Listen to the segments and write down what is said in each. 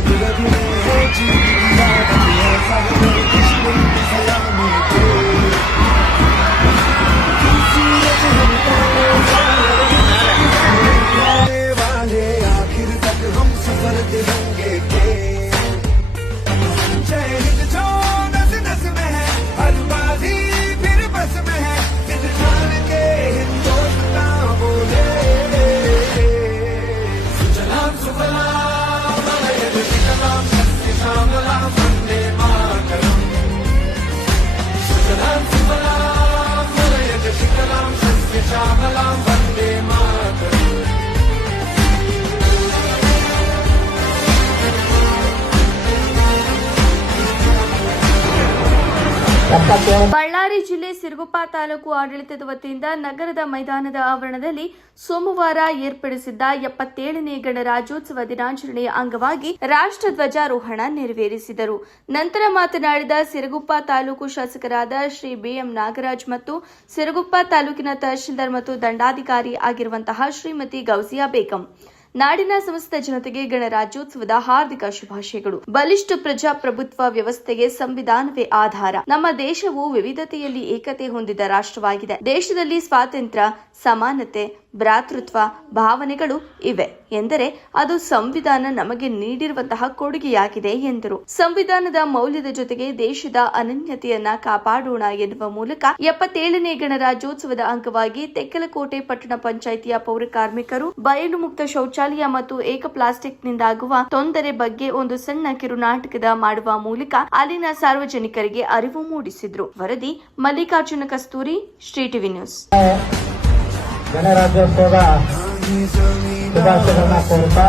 the love you शिखलाम शक्ति श्यामलाम वंदे मातरम ಬಳ್ಳಾರಿ ಜಿಲ್ಲೆ ಸಿರುಗುಪ್ಪ ತಾಲೂಕು ಆಡಳಿತದ ವತಿಯಿಂದ ನಗರದ ಮೈದಾನದ ಆವರಣದಲ್ಲಿ ಸೋಮವಾರ ಏರ್ಪಡಿಸಿದ್ದ ಎಪ್ಪತ್ತೇಳನೇ ಗಣರಾಜ್ಯೋತ್ಸವ ದಿನಾಚರಣೆಯ ಅಂಗವಾಗಿ ರಾಷ್ಟ್ರ ಧ್ವಜಾರೋಹಣ ನೆರವೇರಿಸಿದರು. ನಂತರ ಮಾತನಾಡಿದ ಸಿರುಗುಪ್ಪ ತಾಲೂಕು ಶಾಸಕರಾದ ಶ್ರೀ ಬಿಎಂ ನಾಗರಾಜ್ ಮತ್ತು ಸಿರುಗುಪ್ಪ ತಾಲೂಕಿನ ತಹಶೀಲ್ದಾರ್ ಮತ್ತು ದಂಡಾಧಿಕಾರಿ ಆಗಿರುವಂತಹ ಶ್ರೀಮತಿ ಗೌಸಿಯಾ ಬೇಗಂ. ನಾಡಿನ ಸಮಸ್ತ ಜನತೆಗೆ ಗಣರಾಜ್ಯೋತ್ಸವದ ಹಾರ್ದಿಕ ಶುಭಾಶಯಗಳು. ಬಲಿಷ್ಠ ಪ್ರಜಾಪ್ರಭುತ್ವ ವ್ಯವಸ್ಥೆಗೆ ಸಂವಿಧಾನವೇ ಆಧಾರ. ನಮ್ಮ ದೇಶವು ವಿವಿಧತೆಯಲ್ಲಿ ಏಕತೆ ಹೊಂದಿದ ರಾಷ್ಟ್ರವಾಗಿದೆ. ದೇಶದಲ್ಲಿ ಸ್ವಾತಂತ್ರ್ಯ, ಸಮಾನತೆ ಭ್ರಾತೃತ್ವ ಭಾವನೆಗಳು ಇವೆ ಎಂದರೆ ಅದು ಸಂವಿಧಾನ ನಮಗೆ ನೀಡಿರುವಂತಹ ಕೊಡುಗೆಯಾಗಿದೆ ಎಂದರು. ಸಂವಿಧಾನದ ಮೌಲ್ಯದ ಜೊತೆಗೆ ದೇಶದ ಅನನ್ಯತೆಯನ್ನ ಕಾಪಾಡೋಣ ಎನ್ನುವ ಮೂಲಕ ಎಪ್ಪತ್ತೇಳನೇ ಗಣರಾಜ್ಯೋತ್ಸವದ ಅಂಗವಾಗಿ ತೆಕ್ಕಲಕೋಟೆ ಪಟ್ಟಣ ಪಂಚಾಯಿತಿಯ ಪೌರ ಕಾರ್ಮಿಕರು ಬಯಲು ಮುಕ್ತ ಶೌಚಾಲಯ ಮತ್ತು ಏಕ ಪ್ಲಾಸ್ಟಿಕ್ ನಿಂದಾಗುವ ತೊಂದರೆ ಬಗ್ಗೆ ಒಂದು ಸಣ್ಣ ಕಿರುನಾಟಕದ ಮಾಡುವ ಮೂಲಕ ಅಲ್ಲಿನ ಸಾರ್ವಜನಿಕರಿಗೆ ಅರಿವು ಮೂಡಿಸಿದ್ರು. ವರದಿ ಮಲ್ಲಿಕಾರ್ಜುನ ಕಸ್ತೂರಿ, ಶ್ರೀ ಟಿವಿ ನ್ಯೂಸ್. ಗಣರಾಜ್ಯೋತ್ಸವದ ಶುಭಾಶಯಗಳನ್ನ ಕೋರ್ತಾ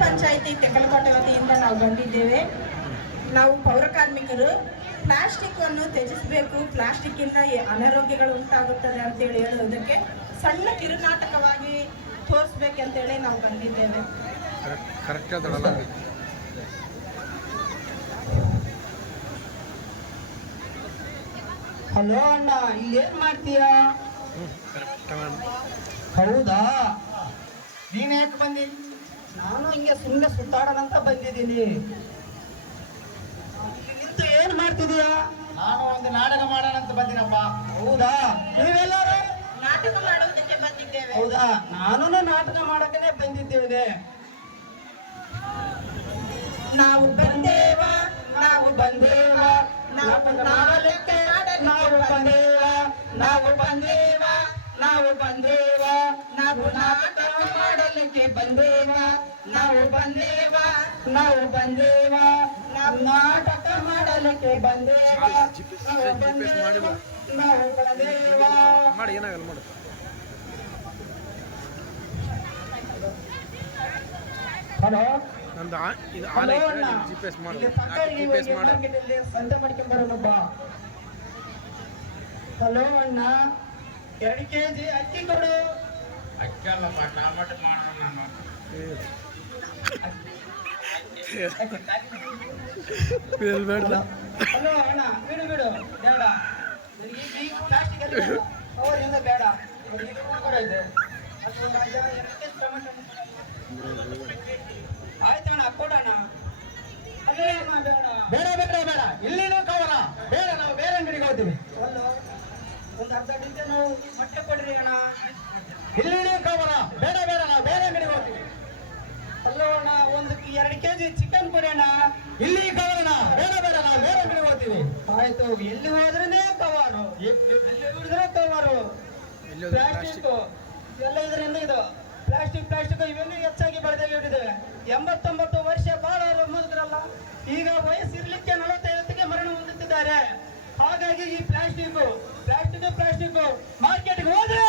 ಪಂಚಾಯಿತಿ ನಾವು ಬಂದಿದ್ದೇವೆ. ನಾವು ಪೌರ ಕಾರ್ಮಿಕರು. ಪ್ಲಾಸ್ಟಿಕ್ ಅನ್ನು ತ್ಯಜಿಸಬೇಕು. ಪ್ಲಾಸ್ಟಿಕ್ ಇಂದ ಅನಾರೋಗ್ಯಗಳು ಉಂಟಾಗುತ್ತದೆ ಅಂತೇಳಿ ಹೇಳುವುದಕ್ಕೆ ಸಣ್ಣ ಕಿರುನಾಟಕವಾಗಿ ತೋರಿಸ್ಬೇಕಂತೇಳಿ ನಾವು ಬಂದಿದ್ದೇವೆ. ಹಲೋ ಅಣ್ಣ ಇಲ್ಲೇನ್ ಮಾಡ್ತೀಯಾ? ಹೌದಾ? ನೀನ್ ಯಾಕೆ ಬಂದಿ? ನಾನು ಹಿಂಗೆ ಸುಮ್ಮನೆ ಸುತ್ತಾಡೋಣ ಅಂತ ಬಂದಿದ್ದೀನಿ. ಇಲ್ಲಿ ನಿಂತು ಏನ್ ಮಾಡ್ತಿದೀಯಾ? ನಾನು ಒಂದು ನಾಟಕ ಮಾಡೋಣ ಅಂತ ಬಂದಿನಪ್ಪ. ಹೌದಾ? ನೀವೆಲ್ಲರೂ? ನಾಟಕ ಮಾಡೋದಕ್ಕೆ ಬಂದಿದ್ದೇವೆ. ಹೌದಾ? ನಾನು ನಾಟಕ ಮಾಡೋಕೆ ಬಂದಿದ್ದೇವೆ. ನಾವು ಬಂದೇವ ನಾವು ಬಂದೇವ. ನಾವು ನಾಲ್ಕೆ ನಾವು ಬಂದೇವ ನಾವು ಬಂದೇವ ನಾವು ಬಂದೇವ. ನಾವು ನಾಟಕ ಮಾಡಲಿಕ್ಕೆ ಬಂದೇವ ನಾವು ಬಂದೇವ ನಾವು ಬಂದೇವ. ನಾವು ನಾಟಕ ಮಾಡಲಿಕ್ಕೆ ಬಂದೇವ ನಾವು ಬಂದೇವ ನಾವು ಬಂದೇವ. ಮಾಡಿ ಏನಾಗಲ್ಲ ಮಾಡು. ಹಲೋ? ನಂದು ಆ- ಇದು ಆನ್ ಹಲೋ ಐತೆ ಅಣ್ಣ ಜಿ ಪಿ ಎಸ್ ಮಾಡು. ಇಲ್ಲಿ ಪಕ್ಕ ಜಿ ಪಿ ಎಸ್ ಮಾಡು. ಮಾರ್ಕೆಟಲ್ಲಿ ಸಂತೆ ಮಾಡ್ಕೊಂಬರೋಣ ಬಾ ಹಲೋ ಅಣ್ಣ ಎರಡು ಕೆ ಜಿ ಅಕ್ಕಿ ಕೊಡು ಇದು ಬೇಡ ಹಲೋ ಅಣ್ಣ ಬಿಡು ಬಿಡು. ಬೇಡ. ಈ- ಈ ಪ್ಲಾಸ್ಟಿಕ್ ಅಲ್ಲಿ ಬೇಡ. ಅವರಿಂದ ಬೇಡ. ಇದು ಕೂಡ ಇದೆ. ಎರಡು ಟೊಮೆಟೊ ಆಯ್ತು ಅಣ್ಣ ಕೊಡೋಣ ಅಲ್ಲೇ ಅಣ್ಣ ಬೇಡ ಬೇಡ ಬೇಡ ಬೇಡ ಇಲ್ಲಿನೂ ಕವರ ಬೇಡ ನಾವು ಬೇರೆ ಅಂಗಡಿಗೆ ಹೋಗ್ತೀವಿ ಅಲ್ಲೋ ಒಂದು ಅರ್ಧ ಗಂಟೆ ನಾವು ಮೊಟ್ಟೆ ಕೊಡ್ರಿ ಅಣ್ಣ. ಇಲ್ಲಿನೂ ಕವರ ಬೇಡ ಬೇಡ ಬೇರೆ ಅಂಗಡಿಗೆ ಹೋಗ್ತೀವಿ ಅಲ್ಲೋ ಅಣ್ಣ ಒಂದು ಎರಡು ಕೆಜಿ ಚಿಕನ್ ಪುರಿ ಅಣ್ಣ. ಇಲ್ಲಿ ಕವರಣ ಬೇಡ ಬೇಡ ಬೇರೆ ಅಂಗಡಿಗೆ ಹೋಗ್ತೀವಿ ಆಯ್ತು ಎಲ್ಲಿ ಹೋದ್ರೇನೆ ಕವಾರು. ಎಲ್ಲಿ ಹಿಡಿದ್ರೆ ಕವರು ಪ್ಲಾಸ್ಟಿಕ್ ಎಲ್ಲ ಇದರಿಂದ ಇದು. ಪ್ಲಾಸ್ಟಿಕ್ ಪ್ಲಾಸ್ಟಿಕ್ ಇವೆಲ್ಲೂ ಹೆಚ್ಚಾಗಿ ಬೆಳೆದಾಗಿಬಿಟ್ಟಿದೆ ಎಂಬತ್ತೊಂಬತ್ತು ವರ್ಷ ಬಾಳವರು ಮುಗಿದ್ರಲ್ಲ ಈಗ ವಯಸ್ಸಿರ್ಲಿಕ್ಕೆ ನಲವತ್ತೈವತ್ತಿಗೆ ಮರಣ ಹೊಂದುತ್ತಿದ್ದಾರೆ. ಹಾಗಾಗಿ ಈ ಪ್ಲಾಸ್ಟಿಕ್ ಪ್ಲಾಸ್ಟಿಕ್ ಪ್ಲಾಸ್ಟಿಕ್ ಮಾರ್ಕೆಟ್ಗೆ ಹೋದ್ರೆ